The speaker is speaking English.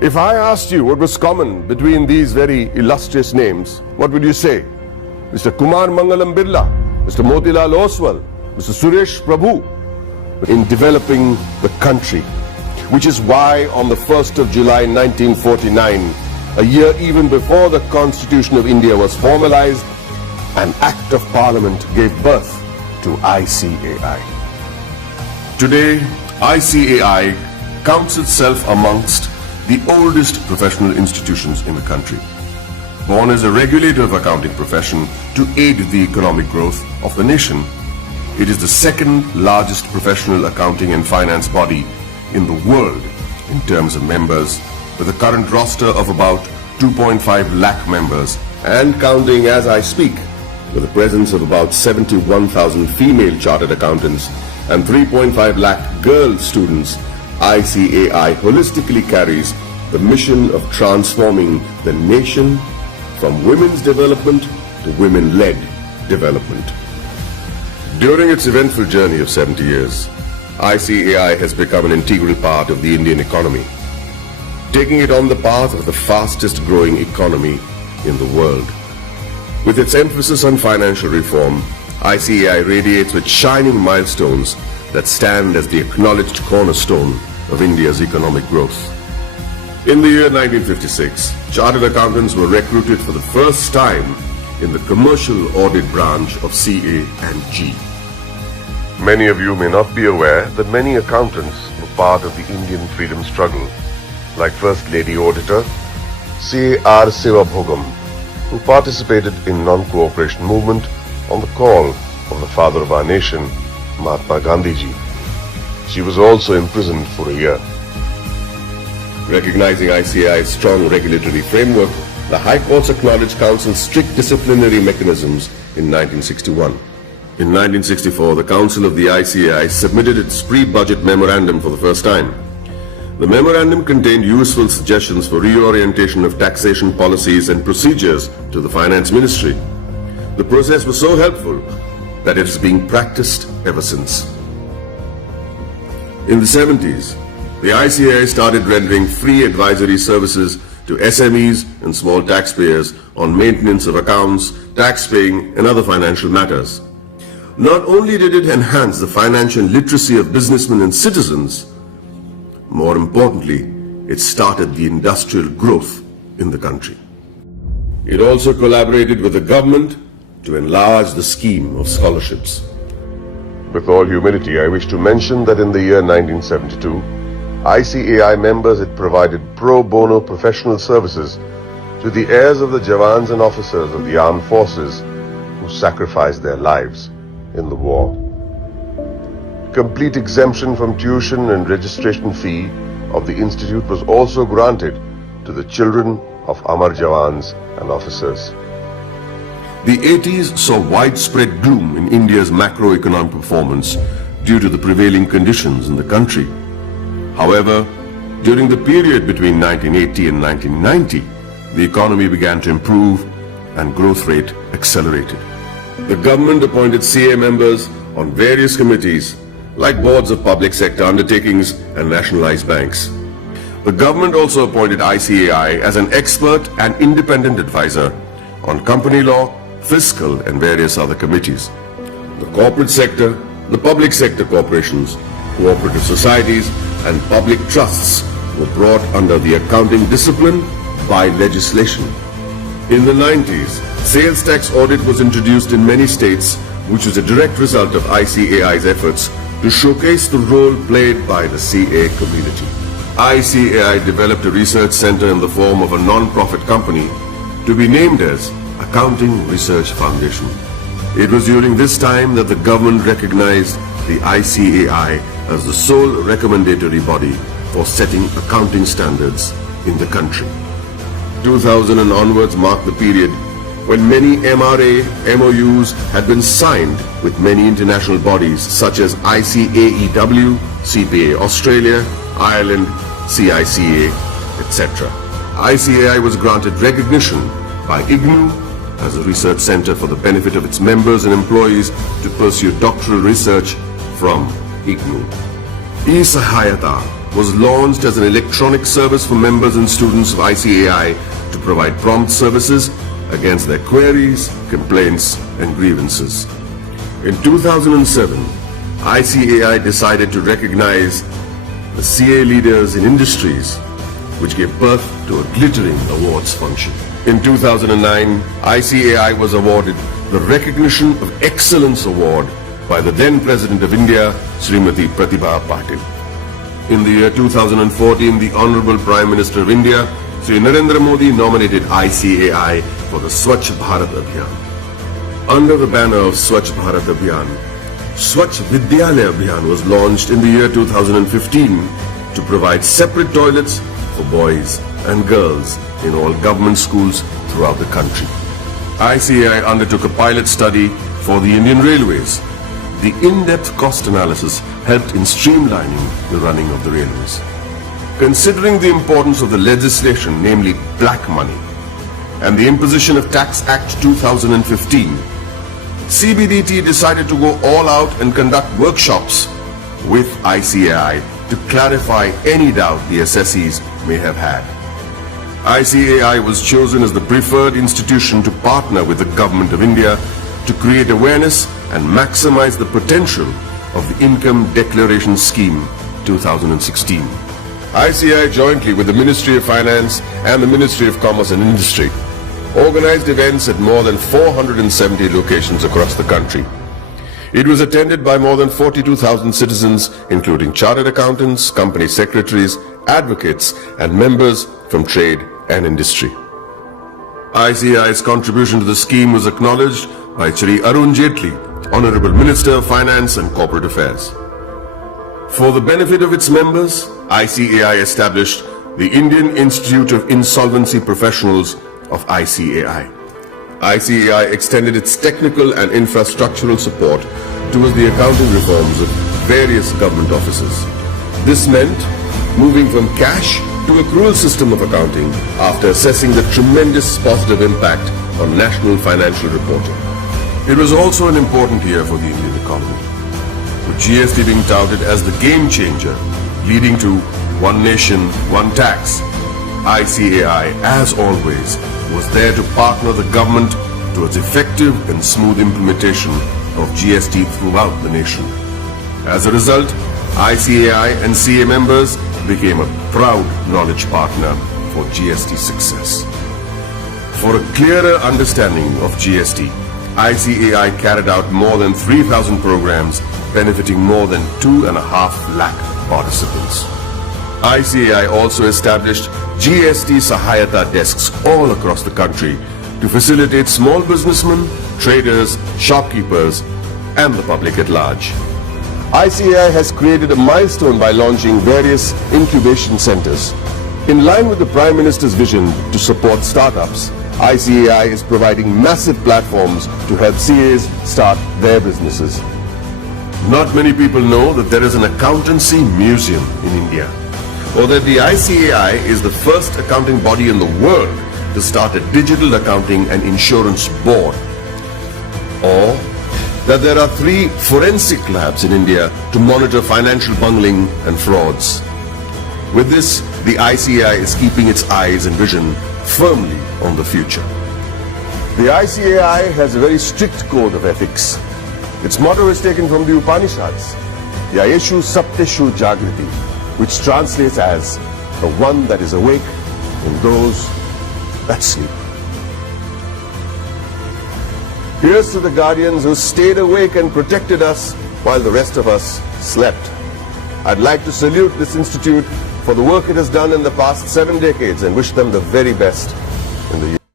If I asked you what was common between these very illustrious names, what would you say? Mr. Kumar Mangalam Birla, Mr. Motilal Oswal, Mr. Suresh Prabhu, in developing the country. Which is why on the 1st of July 1949, a year even before the Constitution of India was formalized, an Act of Parliament gave birth to ICAI. Today, ICAI counts itself amongst the oldest professional institutions in the country. Born as a regulator of accounting profession to aid the economic growth of the nation, it is the second largest professional accounting and finance body in the world in terms of members, with a current roster of about 2.5 lakh members and counting as I speak, with a presence of about 71,000 female chartered accountants and 3.5 lakh girl students. ICAI holistically carries the mission of transforming the nation from women's development to women-led development. During its eventful journey of 70 years, ICAI has become an integral part of the Indian economy, taking it on the path of the fastest growing economy in the world. With its emphasis on financial reform, ICAI radiates with shining milestones that stand as the acknowledged cornerstone of India's economic growth. In the year 1956, chartered accountants were recruited for the first time in the commercial audit branch of CA&G. Many of you may not be aware that many accountants were part of the Indian freedom struggle, like First Lady Auditor C.A.R. Sivabhogam, who participated in non-cooperation movement on the call of the father of our nation, Mahatma Gandhiji. She was also imprisoned for a year. Recognizing ICAI's strong regulatory framework, the High Courts acknowledged Council's strict disciplinary mechanisms in 1961. In 1964, the Council of the ICAI submitted its pre-budget memorandum for the first time. The memorandum contained useful suggestions for reorientation of taxation policies and procedures to the Finance Ministry. The process was so helpful that it is being practiced ever since. In the 70s, the ICAI started rendering free advisory services to SMEs and small taxpayers on maintenance of accounts, tax paying, and other financial matters. Not only did it enhance the financial literacy of businessmen and citizens, more importantly, it started the industrial growth in the country. It also collaborated with the government to enlarge the scheme of scholarships. With all humility, I wish to mention that in the year 1972, ICAI members had provided pro bono professional services to the heirs of the Jawans and officers of the armed forces who sacrificed their lives in the war. Complete exemption from tuition and registration fee of the institute was also granted to the children of Amar Jawans and officers. The 80s saw widespread gloom in India's macroeconomic performance due to the prevailing conditions in the country. However, during the period between 1980 and 1990, the economy began to improve and growth rate accelerated. The government appointed CA members on various committees like boards of public sector undertakings and nationalized banks. The government also appointed ICAI as an expert and independent advisor on company law, fiscal and various other committees. The corporate sector, the public sector corporations, cooperative societies and public trusts were brought under the accounting discipline by legislation. In the 90s, sales tax audit was introduced in many states, which was a direct result of ICAI's efforts to showcase the role played by the CA community. ICAI developed a research center in the form of a non-profit company to be named as Accounting Research Foundation. It was during this time that the government recognized the ICAI as the sole recommendatory body for setting accounting standards in the country. 2000 and onwards marked the period when many MRA MOUs had been signed with many international bodies such as ICAEW, CPA Australia, Ireland, CICA, etc. ICAI was granted recognition by IGNOU as a research center for the benefit of its members and employees to pursue doctoral research from IGNOU. E-Sahayata was launched as an electronic service for members and students of ICAI to provide prompt services against their queries, complaints, and grievances. In 2007, ICAI decided to recognize the CA leaders in industries, which gave birth to a glittering awards function. In 2009, ICAI was awarded the Recognition of Excellence Award by the then President of India, Srimati Pratibha Patil. In the year 2014, the Honorable Prime Minister of India, Sri Narendra Modi, nominated ICAI for the Swachh Bharat Abhiyan. Under the banner of Swachh Bharat Abhiyan, Swachh Vidyalaya Abhiyan was launched in the year 2015 to provide separate toilets for boys and girls in all government schools throughout the country. ICAI undertook a pilot study for the Indian Railways. The in-depth cost analysis helped in streamlining the running of the railways. Considering the importance of the legislation, namely black money, and the imposition of Tax Act 2015, CBDT decided to go all out and conduct workshops with ICAI to clarify any doubt the assessees may have had. ICAI was chosen as the preferred institution to partner with the Government of India to create awareness and maximize the potential of the Income Declaration Scheme 2016. ICAI, jointly with the Ministry of Finance and the Ministry of Commerce and Industry, organized events at more than 470 locations across the country. It was attended by more than 42,000 citizens, including chartered accountants, company secretaries, advocates, and members from trade and industry. ICAI's contribution to the scheme was acknowledged by Shri Arun Jaitley, Honorable Minister of Finance and Corporate Affairs. For the benefit of its members, ICAI established the Indian Institute of Insolvency Professionals of ICAI. ICAI extended its technical and infrastructural support towards the accounting reforms of various government offices. This meant moving from cash to accrual system of accounting after assessing the tremendous positive impact on national financial reporting. It was also an important year for the Indian economy, with GST being touted as the game changer, leading to one nation, one tax. ICAI, as always, was there to partner the government towards effective and smooth implementation of GST throughout the nation. As a result, ICAI and CA members became a proud knowledge partner for GST success. For a clearer understanding of GST, ICAI carried out more than 3,000 programs benefiting more than 2.5 lakh participants. ICAI also established GST Sahayata desks all across the country to facilitate small businessmen, traders, shopkeepers, and the public at large. ICAI has created a milestone by launching various incubation centers. In line with the Prime Minister's vision to support startups, ICAI is providing massive platforms to help CAs start their businesses. Not many people know that there is an accountancy museum in India, or that the ICAI is the first accounting body in the world to start a digital accounting and insurance board, or that there are 3 forensic labs in India to monitor financial bungling and frauds. With this, the ICAI is keeping its eyes and vision firmly on the future. The ICAI has a very strict code of ethics. Its motto is taken from the Upanishads, Yayeshu Sapteshu Jagriti, which translates as the one that is awake in those that sleep. Here's to the guardians who stayed awake and protected us while the rest of us slept. I'd like to salute this institute for the work it has done in the past 7 decades and wish them the very best in the year.